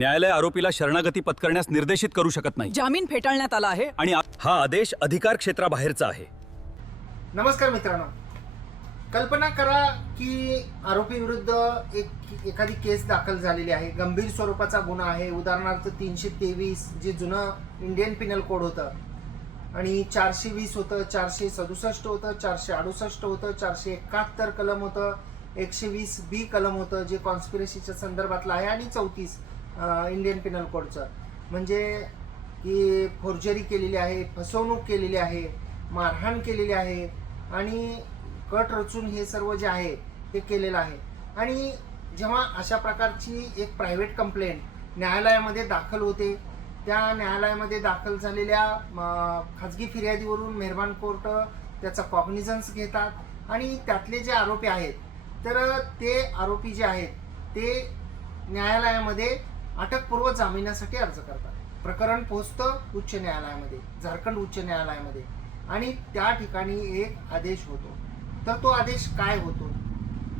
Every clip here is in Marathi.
न्यायालय आरोपीला शरणागती पत्करण्यास निर्देशित करू शकत नाही. जामीन फेटाळण्यात आला आहे आणि हा आदेश अधिकार क्षेत्राबाहेरचा आहे. नमस्कार मित्रांनो, कल्पना करा की आरोपी विरुद्ध एखादी केस दाखल झालेली आहे. गंभीर स्वरूपाचा गुन्हा आहे. उदाहरणार्थ 323 जे जुनं इंडियन पिनल कोड होतं आणि 420 होतं, 467 होतं, 468 होतं, 471 कलम होतं, 120B कलम होतं जे कॉन्स्पिरसीच्या संदर्भातलं आहे आणि 34 इंडियन पिनल कोडचं म्हणजे की फोर्जरी केलेली आहे, फसवणूक केलेली आहे, मारहाण केलेली आहे आणि कट रचून हे सर्व जे आहे ते केलेलं आहे. आणि जेव्हा अशा प्रकारची एक प्रायव्हेट कंप्लेंट न्यायालयामध्ये दाखल होते, त्या न्यायालयामध्ये दाखल झालेल्या खाजगी फिर्यादीवरून मेहरबान कोर्ट त्याचा कॉग्निझन्स घेतात आणि त्यातले जे आरोपी आहेत तर ते आरोपी जे आहेत ते न्यायालयामध्ये अटकपूर्व जामिनासाठी अर्ज करतात. प्रकरण पोहोचतं उच्च न्यायालयामध्ये, झारखंड उच्च न्यायालयामध्ये आणि त्या ठिकाणी एक आदेश होतो. तर तो आदेश काय होतो?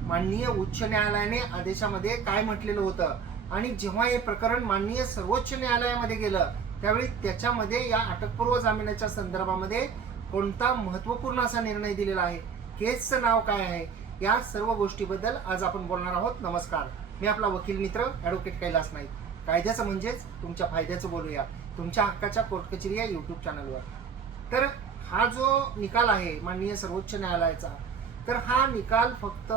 माननीय उच्च न्यायालयाने आदेशामध्ये काय म्हटलेलं होतं आणि जेव्हा हे प्रकरण माननीय सर्वोच्च न्यायालयामध्ये गेलं त्यावेळी त्याच्यामध्ये या अटकपूर्व जामिनाच्या संदर्भामध्ये कोणता महत्त्वपूर्ण असा निर्णय दिलेला आहे, केसचं नाव काय आहे, या सर्व गोष्टीबद्दल आज आपण बोलणार आहोत. नमस्कार, मी आपला वकील मित्र ॲडव्होकेट कैलास नाईक. कायद्याचं म्हणजेच तुमच्या फायद्याचं बोलूया, तुमच्या हक्काच्या कोर्ट कचेरी या यूट्यूब चॅनलवर. तर हा जो निकाल आहे माननीय सर्वोच्च न्यायालयाचा, तर हा निकाल फक्त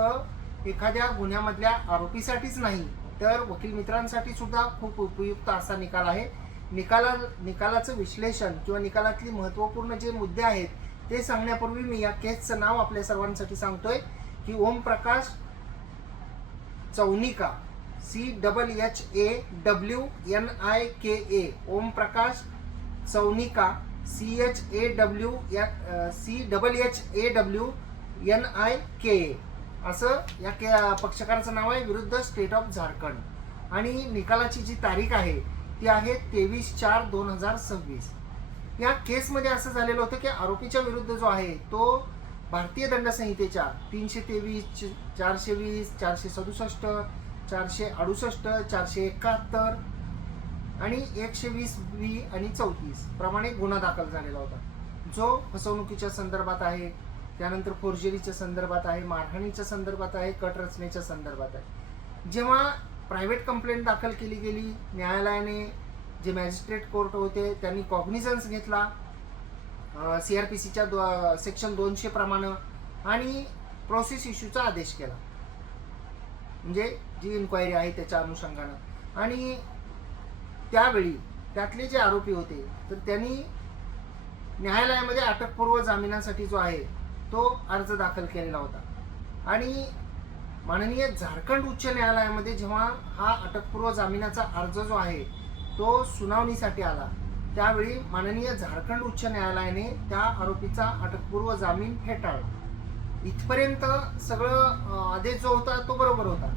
एखाद्या गुन्ह्यामधल्या आरोपीसाठीच नाही तर वकील मित्रांसाठी सुद्धा खूप उपयुक्त असा निकाल आहे. निकालाचं विश्लेषण किंवा निकालातली महत्त्वपूर्ण जे मुद्दे आहेत ते सांगण्यापूर्वी मी या केसचं नाव आपल्या सर्वांसाठी सांगतोय की ओमप्रकाश चौनिका, CHHAWNIKA, ओमप्रकाश चौनिका CHHAWNIKA असं या पक्षकाराचं नाव आहे, विरुद्ध स्टेट ऑफ झारखंड. आणि निकालाची जी तारीख आहे ती आहे 23/4/2026. या केसमध्ये असं झालेलं होतं की आरोपीच्या विरुद्ध जो आहे तो भारतीय दंड संहितेच्या 323, 420, 467, 468, 471 आणि 120B आणि 34 प्रमाणे गुन्हा दाखल झालेला होता, जो फसवणुकीच्या संदर्भात आहे, त्यानंतर फोर्जरीच्या संदर्भात आहे, मारहाणीच्या संदर्भात आहे, कट रचनेच्या संदर्भात आहे. जेव्हा प्रायव्हेट कंप्लेंट दाखल केली गेली, न्यायालयाने जे मॅजिस्ट्रेट कोर्ट होते त्यांनी कॉग्निझन्स घेतला CRPCच्या सेक्शन 200 प्रमाणे आणि प्रोसेस इश्यूचा आदेश केला, म्हणजे जी इन्क्वायरी आहे त्याच्या अनुषंगानं. आणि त्यावेळी त्यातले जे आरोपी होते तर त्यांनी न्यायालयामध्ये अटकपूर्व जामिनासाठी जो आहे तो अर्ज दाखल केलेला होता. आणि माननीय झारखंड उच्च न्यायालयामध्ये जेव्हा हा अटकपूर्व जामिनाचा अर्ज जो आहे तो सुनावणीसाठी आला त्यावेळी माननीय झारखंड उच्च न्यायालयाने त्या आरोपीचा अटकपूर्व जामीन फेटाळला. इथपर्यंत सगळं आदेश जो होता तो बरोबर होता,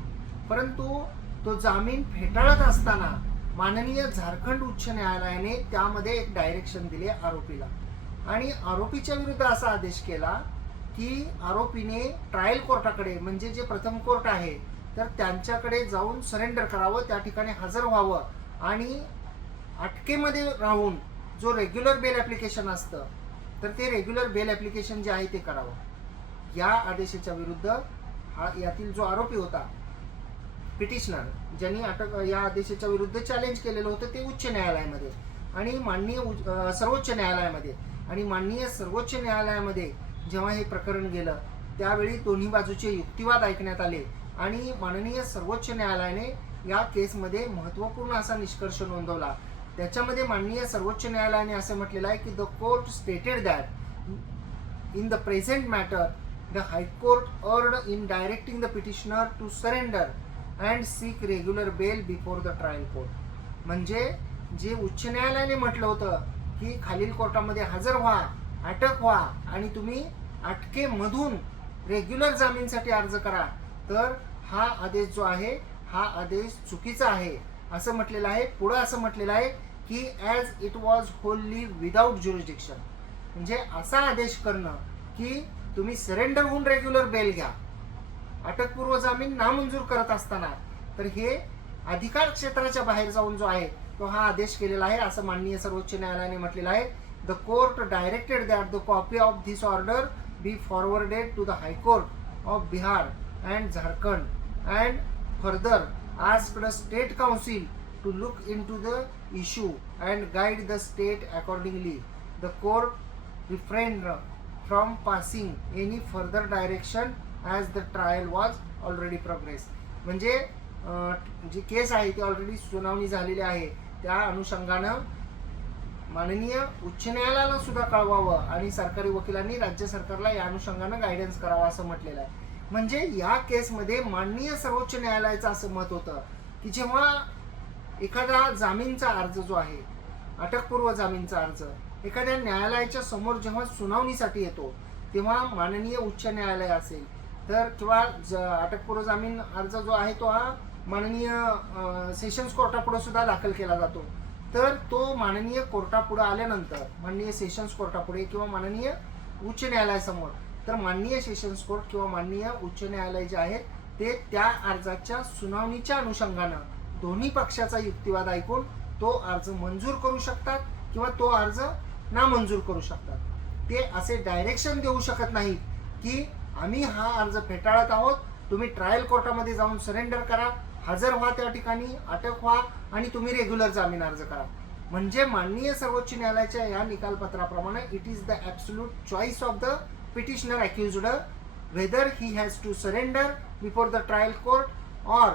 परंतु तो जामीन फेटाळत असताना माननीय झारखंड उच्च न्यायालयाने त्यामध्ये एक डायरेक्शन दिले आरोपीला आणि आरोपीच्या विरुद्ध असा आदेश केला की आरोपीने ट्रायल कोर्टाकडे, म्हणजे जे प्रथम कोर्ट आहे तर त्यांच्याकडे जाऊन सरेंडर करावं, त्या ठिकाणी हजर व्हावं आणि अटकेमध्ये राहून जो रेग्युलर बेल ॲप्लिकेशन असतं तर ते रेग्युलर बेल ॲप्लिकेशन जे आहे ते करावं. या आदेशाच्या विरुद्ध यातील जो आरोपी होता पिटिशनर, ज्यांनी या आदेशाच्या विरुद्ध चॅलेंज केलेलं होतं ते उच्च न्यायालयामध्ये आणि माननीय सर्वोच्च न्यायालयामध्ये. आणि माननीय सर्वोच्च न्यायालयामध्ये जेव्हा हे प्रकरण गेलं त्यावेळी दोन्ही बाजूचे युक्तिवाद ऐकण्यात आले आणि माननीय सर्वोच्च न्यायालयाने या केसमध्ये महत्त्वपूर्ण असा निष्कर्ष नोंदवला. त्याच्यामध्ये माननीय सर्वोच्च न्यायालयाने असं म्हटलेलं आहे की the court stated that in the present matter the high court erred in directing the petitioner to surrender and seek regular bail before the trial court. म्हणजे जे उच्च न्यायालयाने म्हटलं होतं की खालील कोर्टामध्ये हजर व्हा, अटक व्हा आणि तुम्ही अटकेमधून रेग्युलर जामीनसाठी अर्ज करा, तर हा आदेश जो आहे हा आदेश चुकीचा आहे असं म्हटलेलं आहे. पुढं असं म्हटलेलं आहे की as it was wholly without jurisdiction, म्हणजे असा आदेश करणं की तुम्ही सरेंडर होऊन रेग्युलर बेल घ्या, अटकपूर्व जामीन नामंजूर करत असताना, तर हे अधिकार क्षेत्राच्या बाहेर जाऊन जो आहे तो हा आदेश केलेला आहे असं माननीय सर्वोच्च न्यायालयाने म्हटलेलं आहे. The court directed that the copy of this order be forwarded to the high court of Bihar and Jharkhand and further asked the state council to look into the issue and guide the state accordingly. The court refrained from passing any further direction as the trial was already progress. म्हणजे जी केस आहे ती ऑलरेडी सुनावणी झालेली आहे, त्या अनुषंगानं माननीय उच्च न्यायालयाला सुद्धा कळवावं आणि सरकारी वकिलांनी राज्य सरकारला या अनुषंगानं गायडन्स करावं असं म्हटलेलं आहे. म्हणजे या केसमध्ये माननीय सर्वोच्च न्यायालयाचं असं मत होतं की जेव्हा एखादा जामीनचा अर्ज जो आहे, अटकपूर्व जामीनचा अर्ज एखाद्या न्यायालयाच्या समोर जेव्हा सुनावणीसाठी येतो तेव्हा माननीय उच्च न्यायालय असेल तर किंवा अटकपूर्व जामीन अर्ज जो आहे तो हा माननीय सेशन्स कोर्टापुढे सुद्धा दाखल केला जातो. तर तो माननीय कोर्टापुढे आल्यानंतर माननीय सेशन्स कोर्टापुढे किंवा माननीय उच्च न्यायालयासमोर, तर माननीय सेशन्स कोर्ट किंवा माननीय उच्च न्यायालय जे आहेत ते त्या अर्जाच्या सुनावणीच्या अनुषंगानं दोन्ही पक्षाचा युक्तिवाद ऐकून तो अर्ज मंजूर करू शकतात किंवा तो अर्ज नामंजूर करू शकतात. ते असे डायरेक्शन देऊ शकत नाहीत की आम्ही हा अर्ज फेटाळत आहोत, तुम्ही ट्रायल कोर्टामध्ये जाऊन सरेंडर करा, हजर व्हा त्या ठिकाणी, अटक व्हा आणि तुम्ही रेग्युलर जामीन अर्ज करा. म्हणजे माननीय सर्वोच्च न्यायालयाच्या या निकालपत्राप्रमाणे it is the absolute choice of the petitioner accused whether he has to surrender before the trial court or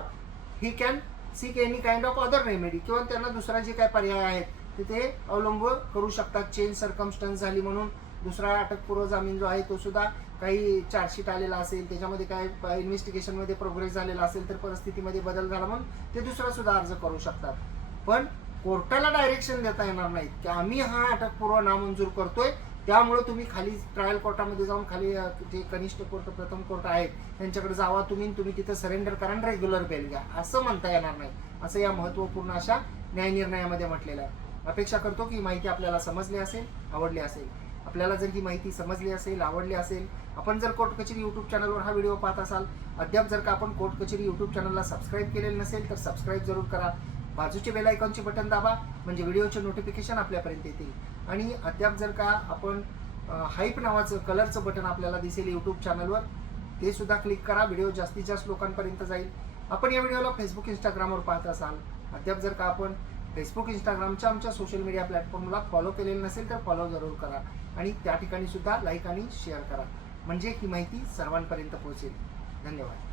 he can seek any kind of other remedy. किंवा त्यांना दुसरा जे काही पर्याय आहेत ते अवलंब करू शकतात. चेंज सर्कमस्टन्स झाली म्हणून दुसरा अटकपूर्व जामीन जो आहे तो सुद्धा काही चार्जशीट आलेला असेल, त्याच्यामध्ये काय इन्व्हेस्टिगेशनमध्ये प्रोग्रेस झालेला असेल तर परिस्थितीमध्ये बदल झाला म्हणून ते दुसरा सुद्धा अर्ज करू शकतात. पण कोर्टाला डायरेक्शन देता येणार नाहीत की आम्ही हा अटकपूर्व नामंजूर करतोय त्यामुळे तुम्ही खाली ट्रायल कोर्टामध्ये जाऊन खाली जे कनिष्ठ कोर्ट प्रथम कोर्ट आहेत त्यांच्याकडे जावा तुम्ही तिथं सरेंडर करा आणि रेग्युलर बेल घ्या असं म्हणता येणार नाही, असं या महत्त्वपूर्ण अशा न्यायनिर्णयामध्ये म्हटलेलं आहे. अपेक्षा करतो की ही माहिती आपल्याला समजली असेल, आवडली असेल. आपल्याला जर ही माहिती समजली असेल, आवडली असेल, आपण जर कोर्ट कचेरी यूट्यूब चॅनलवर हा व्हिडिओ पाहत असाल, अद्याप जर का आपण कोर्ट कचेरी यूट्यूब चॅनलला सबस्क्राईब केलेलं नसेल तर सबस्क्राईब जरूर करा. बाजूचे बेल आयकॉनचे बटन दाबा म्हणजे व्हिडिओचे नोटिफिकेशन आपल्यापर्यंत येतील. आणि अद्याप जर का आपण हाईप नावाचं कलरचं बटन आपल्याला दिसेल यूट्यूब चॅनलवर, ते सुद्धा क्लिक करा, व्हिडिओ जास्तीत जास्त लोकांपर्यंत जाईल. आपण या व्हिडिओला फेसबुक इंस्टाग्रामवर पाहत असाल, अद्याप जर का आपण फेसबुक इंस्टाग्रामच्या आमच्या सोशल मीडिया प्लॅटफॉर्मला फॉलो केलेलं नसेल तर फॉलो जरूर करा आणि त्या ठिकाणी सुद्धा लाईक आणि शेअर करा म्हणजे ही माहिती सर्वांपर्यंत पोहोचेल. धन्यवाद.